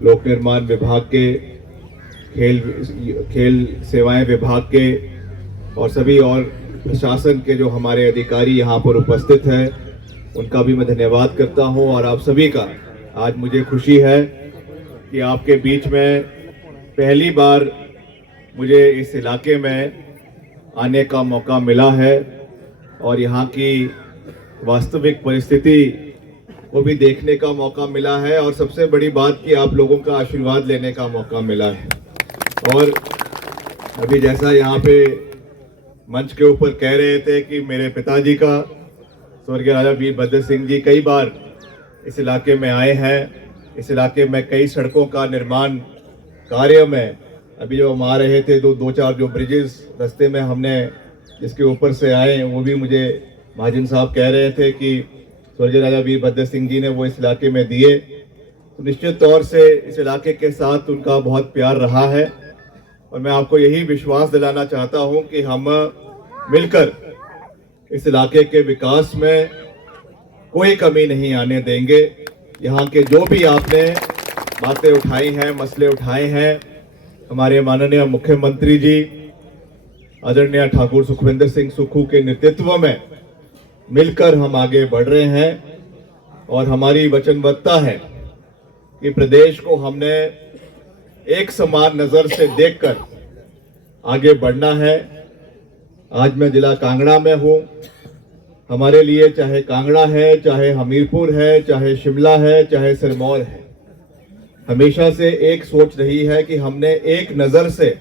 लोक निर्माण विभाग के, खेल सेवाएं विभाग के और सभी और प्रशासन के जो हमारे अधिकारी यहाँ पर उपस्थित हैं, उनका भी मैं धन्यवाद करता हूँ। और आप सभी का आज मुझे खुशी है कि आपके बीच में पहली बार मुझे इस इलाके में आने का मौका मिला है और यहाँ की वास्तविक परिस्थिति को भी देखने का मौका मिला है, और सबसे बड़ी बात कि आप लोगों का आशीर्वाद लेने का मौका मिला है। और अभी जैसा यहाँ पे मंच के ऊपर कह रहे थे कि मेरे पिताजी का स्वर्गीय राजा वीरभद्र सिंह जी कई बार इस इलाके में आए हैं। इस इलाके में कई सड़कों का निर्माण कार्य में अभी जो हम आ रहे थे, दो चार जो ब्रिजेस रास्ते में हमने जिसके ऊपर से आए, वो भी मुझे महाजन साहब कह रहे थे कि स्वर्गीय राजा वीरभद्र सिंह जी ने वो इस इलाके में दिए। तो निश्चित तौर से इस इलाके के साथ उनका बहुत प्यार रहा है और मैं आपको यही विश्वास दिलाना चाहता हूं कि हम मिलकर इस इलाके के विकास में कोई कमी नहीं आने देंगे। यहाँ के जो भी आपने बातें उठाई हैं, मसले उठाए हैं, हमारे माननीय मुख्यमंत्री जी आदरणीय ठाकुर सुखविंदर सिंह सुक्खू के नेतृत्व में मिलकर हम आगे बढ़ रहे हैं और हमारी वचनबद्धता है कि प्रदेश को हमने एक समान नजर से देखकर आगे बढ़ना है। आज मैं जिला कांगड़ा में हूँ। हमारे लिए चाहे कांगड़ा है, चाहे हमीरपुर है, चाहे शिमला है, चाहे सिरमौर है, हमेशा से एक सोच रही है कि हमने एक नजर से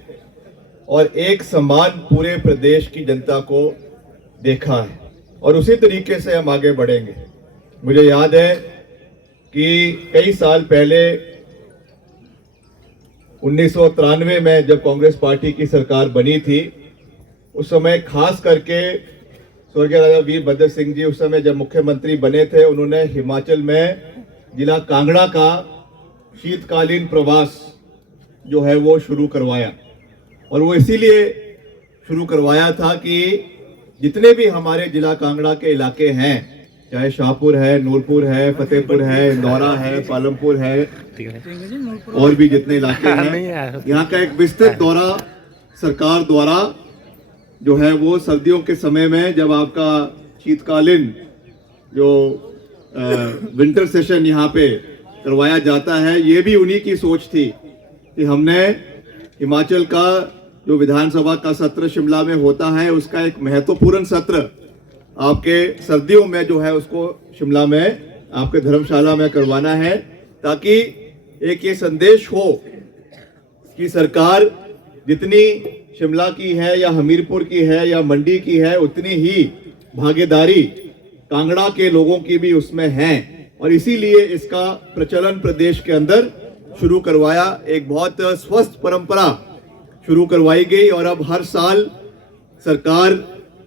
और एक समान पूरे प्रदेश की जनता को देखा है और उसी तरीके से हम आगे बढ़ेंगे। मुझे याद है कि कई साल पहले 1993 में जब कांग्रेस पार्टी की सरकार बनी थी, उस समय खास करके स्वर्गीय राजा वीरभद्र सिंह जी उस समय जब मुख्यमंत्री बने थे, उन्होंने हिमाचल में जिला कांगड़ा का शीतकालीन प्रवास जो है वो शुरू करवाया। और वो इसीलिए शुरू करवाया था कि जितने भी हमारे जिला कांगड़ा के इलाके हैं, चाहे शाहपुर है, नूरपुर है, फतेहपुर है, इंदौरा है, पालमपुर है और भी जितने इलाके हैं, यहाँ का एक विस्तृत दौरा सरकार द्वारा जो है वो सर्दियों के समय में जब आपका शीतकालीन जो विंटर सेशन यहाँ पे करवाया जाता है, ये भी उन्हीं की सोच थी कि हमने हिमाचल का जो विधानसभा का सत्र शिमला में होता है, उसका एक महत्वपूर्ण सत्र आपके सर्दियों में जो है उसको शिमला में आपके धर्मशाला में करवाना है, ताकि एक ये संदेश हो कि सरकार जितनी शिमला की है या हमीरपुर की है या मंडी की है, उतनी ही भागीदारी कांगड़ा के लोगों की भी उसमें है। और इसीलिए इसका प्रचलन प्रदेश के अंदर शुरू करवाया, एक बहुत स्वस्थ परंपरा शुरू करवाई गई। और अब हर साल सरकार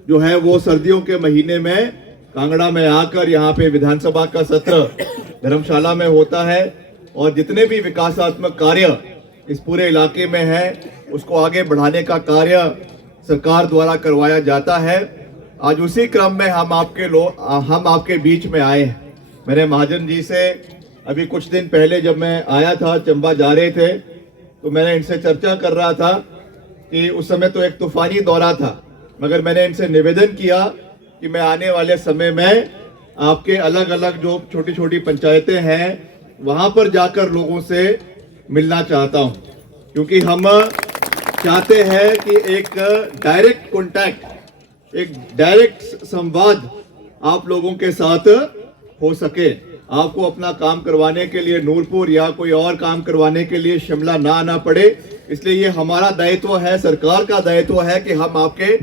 जो है वो सर्दियों के महीने में कांगड़ा में आकर यहाँ पे विधानसभा का सत्र धर्मशाला में होता है और जितने भी विकासात्मक कार्य इस पूरे इलाके में है उसको आगे बढ़ाने का कार्य सरकार द्वारा करवाया जाता है। आज उसी क्रम में हम आपके बीच में आए हैं। मैंने महाजन जी से अभी कुछ दिन पहले जब मैं आया था, चंबा जा रहे थे, तो मैंने इनसे चर्चा कर रहा था कि उस समय तो एक तूफानी दौरा था, मगर मैंने इनसे निवेदन किया कि मैं आने वाले समय में आपके अलग अलग जो छोटी छोटी पंचायतें हैं वहां पर जाकर लोगों से मिलना चाहता हूं, क्योंकि हम चाहते हैं कि एक डायरेक्ट कांटेक्ट, एक डायरेक्ट संवाद आप लोगों के साथ हो सके। आपको अपना काम करवाने के लिए नूरपुर या कोई और काम करवाने के लिए शिमला ना आना पड़े, इसलिए ये हमारा दायित्व है, सरकार का दायित्व है कि हम आपके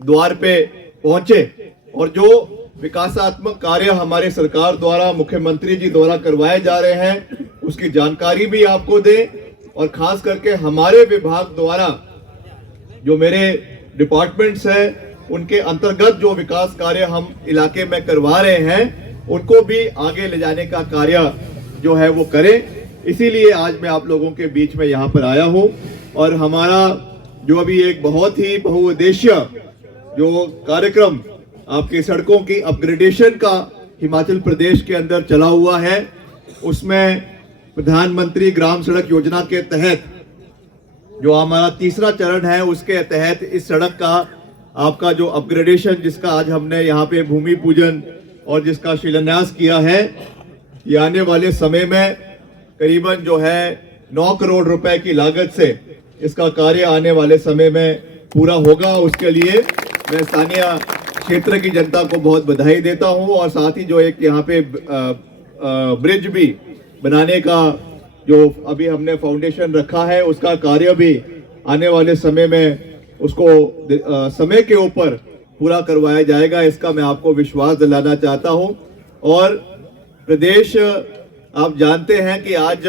द्वार पे पहुंचे और जो विकासात्मक कार्य हमारे सरकार द्वारा, मुख्यमंत्री जी द्वारा करवाए जा रहे हैं उसकी जानकारी भी आपको दे। और खास करके हमारे विभाग द्वारा जो मेरे डिपार्टमेंट्स हैं उनके अंतर्गत जो विकास कार्य हम इलाके में करवा रहे हैं उनको भी आगे ले जाने का कार्य जो है वो करें। इसीलिए आज मैं आप लोगों के बीच में यहाँ पर आया हूँ। और हमारा जो अभी एक बहुत ही बहुउद्देश्य जो कार्यक्रम आपकी सड़कों की अपग्रेडेशन का हिमाचल प्रदेश के अंदर चला हुआ है, उसमें प्रधानमंत्री ग्राम सड़क योजना के तहत जो हमारा तीसरा चरण है, उसके तहत इस सड़क का आपका जो अपग्रेडेशन, जिसका आज हमने यहाँ पे भूमि पूजन और जिसका शिलान्यास किया है, ये आने वाले समय में करीबन जो है 9 करोड़ रुपए की लागत से इसका कार्य आने वाले समय में पूरा होगा। उसके लिए मैं स्थानीय क्षेत्र की जनता को बहुत बधाई देता हूं और साथ ही जो एक यहाँ पे ब्रिज भी बनाने का जो अभी हमने फाउंडेशन रखा है, उसका कार्य भी आने वाले समय में उसको समय के ऊपर पूरा करवाया जाएगा, इसका मैं आपको विश्वास दिलाना चाहता हूं। और प्रदेश, आप जानते हैं कि आज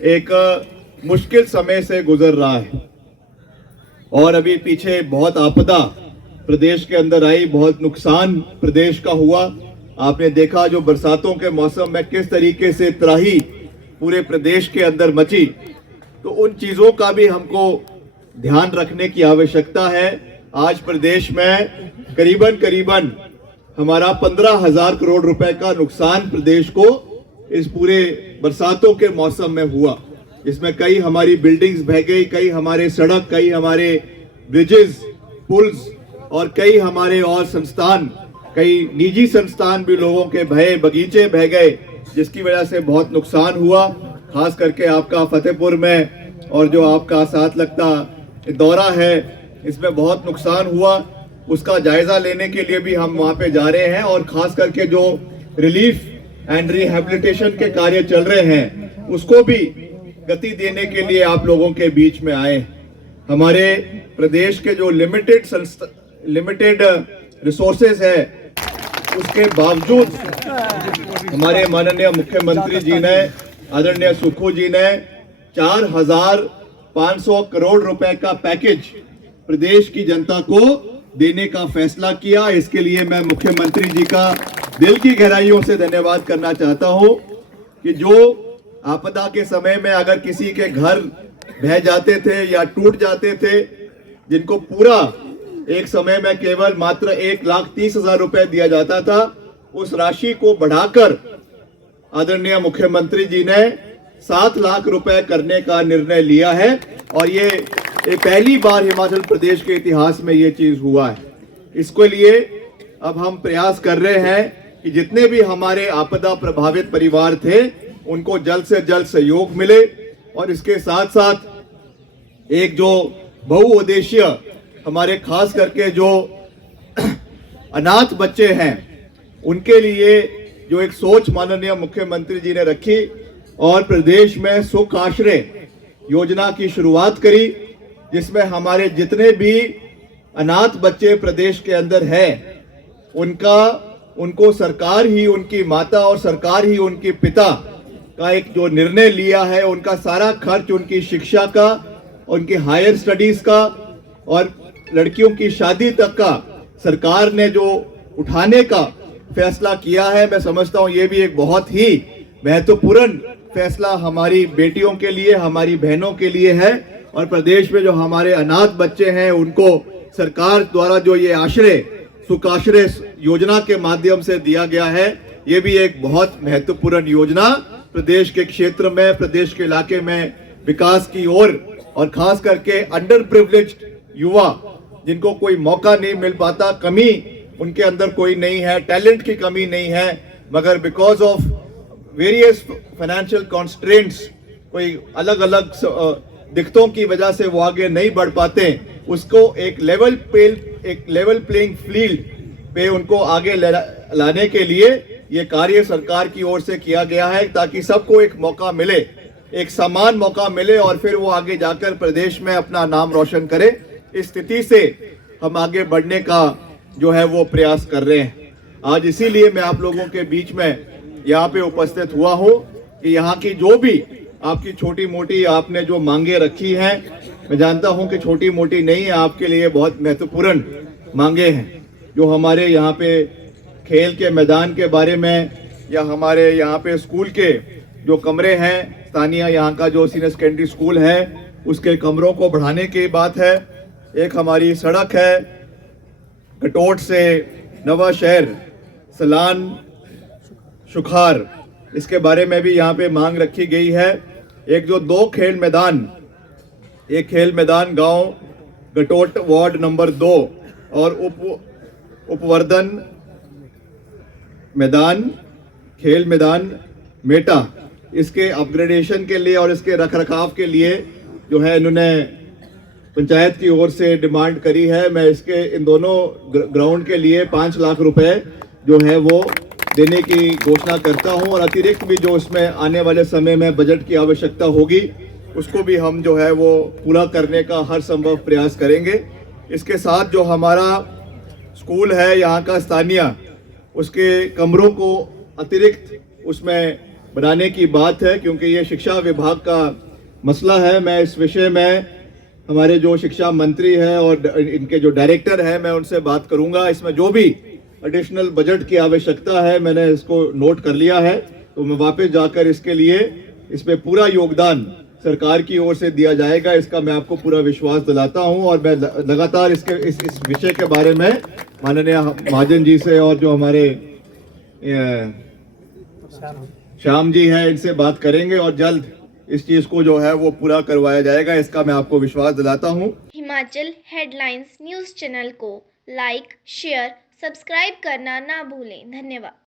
एक मुश्किल समय से गुजर रहा है और अभी पीछे बहुत आपदा प्रदेश के अंदर आई, बहुत नुकसान प्रदेश का हुआ। आपने देखा जो बरसातों के मौसम में किस तरीके से त्राही पूरे प्रदेश के अंदर मची, तो उन चीजों का भी हमको ध्यान रखने की आवश्यकता है। आज प्रदेश में करीबन हमारा 15,000 करोड़ रुपए का नुकसान प्रदेश को इस पूरे बरसातों के मौसम में हुआ, इसमें कई हमारी बिल्डिंग्स बह गई, कई हमारे सड़क, कई हमारे ब्रिजेस, पुल्स और कई हमारे और संस्थान, कई निजी संस्थान भी लोगों के बहे, बगीचे बह गए, जिसकी वजह से बहुत नुकसान हुआ। खास करके आपका फतेहपुर में और जो आपका साथ लगता दौरा है, इसमें बहुत नुकसान हुआ। उसका जायजा लेने के लिए भी हम वहां पे जा रहे हैं और खास करके जो रिलीफ एंड रिहेबिलिटेशन के कार्य चल रहे हैं, उसको भी गति देने के लिए आप लोगों के बीच में आए। हमारे प्रदेश के जो लिमिटेड रिसोर्सेज है, उसके बावजूद हमारे माननीय मुख्यमंत्री जी ने, आदरणीय सुक्खू जी ने 4,500 करोड़ रुपए का पैकेज प्रदेश की जनता को देने का फैसला किया। इसके लिए मैं मुख्यमंत्री जी का दिल की गहराइयों से धन्यवाद करना चाहता हूं कि जो आपदा के समय में अगर किसी के घर बह जाते थे या टूट जाते थे, जिनको पूरा एक समय में केवल मात्र 1,30,000 रुपए दिया जाता था, उस राशि को बढ़ाकर आदरणीय मुख्यमंत्री जी ने 7 लाख रुपए करने का निर्णय लिया है और ये पहली बार हिमाचल प्रदेश के इतिहास में ये चीज हुआ है। इसके लिए अब हम प्रयास कर रहे हैं कि जितने भी हमारे आपदा प्रभावित परिवार थे, उनको जल्द से जल्द सहयोग मिले और इसके साथ साथ एक जो बहुउद्देशीय हमारे खास करके जो अनाथ बच्चे हैं, उनके लिए जो एक सोच माननीय मुख्यमंत्री जी ने रखी और प्रदेश में सुख आश्रय योजना की शुरुआत करी, जिसमें हमारे जितने भी अनाथ बच्चे प्रदेश के अंदर हैं, उनको सरकार ही, उनकी माता और सरकार ही उनके पिता का एक जो निर्णय लिया है, उनका सारा खर्च उनकी शिक्षा का, उनकी हायर स्टडीज का और लड़कियों की शादी तक का सरकार ने जो उठाने का फैसला किया है। मैं समझता हूं ये भी एक बहुत ही महत्वपूर्ण फैसला हमारी बेटियों के लिए, हमारी बहनों के लिए है और प्रदेश में जो हमारे अनाथ बच्चे हैं, उनको सरकार द्वारा जो ये आश्रय, सुख आश्रय योजना के माध्यम से दिया गया है, ये भी एक बहुत महत्वपूर्ण योजना प्रदेश के क्षेत्र में, प्रदेश के इलाके में विकास की ओर और खास करके अंडर प्रिविलेज्ड युवा जिनको कोई मौका नहीं मिल पाता, कमी उनके अंदर कोई नहीं है, टैलेंट की कमी नहीं है, मगर because of various financial constraints, कोई अलग अलग दिक्कतों की वजह से वो आगे नहीं बढ़ पाते, उसको एक लेवल प्लेइंग फील्ड पे उनको आगे लाने के लिए ये कार्य सरकार की ओर से किया गया है, ताकि सबको एक मौका मिले, एक समान मौका मिले और फिर वो आगे जाकर प्रदेश में अपना नाम रोशन करे। इस स्थिति से हम आगे बढ़ने का जो है वो प्रयास कर रहे हैं। आज इसीलिए मैं आप लोगों के बीच में यहाँ पे उपस्थित हुआ हूँ कि यहाँ की जो भी आपकी छोटी मोटी आपने जो मांगे रखी हैं, मैं जानता हूँ कि छोटी मोटी नहीं है, आपके लिए बहुत महत्वपूर्ण मांगे हैं। जो हमारे यहाँ पे खेल के मैदान के बारे में या हमारे यहाँ पे स्कूल के जो कमरे हैं, स्थानीय यहाँ का जो सीनियर सेकेंडरी स्कूल है, उसके कमरों को बढ़ाने की बात है। एक हमारी सड़क है कटोट से नवा शहर, सलान, शुखार, इसके बारे में भी यहाँ पे मांग रखी गई है। एक जो 2 खेल मैदान, एक खेल मैदान गांव गटोट वार्ड नंबर 2 और उपवर्धन मैदान, खेल मैदान मेटा, इसके अपग्रेडेशन के लिए और इसके रखरखाव के लिए जो है इन्होंने पंचायत की ओर से डिमांड करी है। मैं इसके इन दोनों ग्राउंड के लिए 5 लाख रुपए जो है वो देने की घोषणा करता हूं और अतिरिक्त भी जो इसमें आने वाले समय में बजट की आवश्यकता होगी उसको भी हम जो है वो पूरा करने का हर संभव प्रयास करेंगे। इसके साथ जो हमारा स्कूल है यहाँ का स्थानीय, उसके कमरों को अतिरिक्त उसमें बनाने की बात है, क्योंकि ये शिक्षा विभाग का मसला है। मैं इस विषय में हमारे जो शिक्षा मंत्री हैं और इनके जो डायरेक्टर हैं, मैं उनसे बात करूंगा। इसमें जो भी एडिशनल बजट की आवश्यकता है मैंने इसको नोट कर लिया है, तो मैं वापस जाकर इसके लिए इसमें पूरा योगदान सरकार की ओर से दिया जाएगा, इसका मैं आपको पूरा विश्वास दिलाता हूं। और मैं लगातार इस विषय के बारे में माननीय महाजन जी से और जो हमारे श्याम जी हैं इनसे बात करेंगे और जल्द इस चीज को जो है वो पूरा करवाया जाएगा, इसका मैं आपको विश्वास दिलाता हूं। हिमाचल हेडलाइंस न्यूज़ चैनल को लाइक, शेयर, सब्सक्राइब करना ना भूलें। धन्यवाद।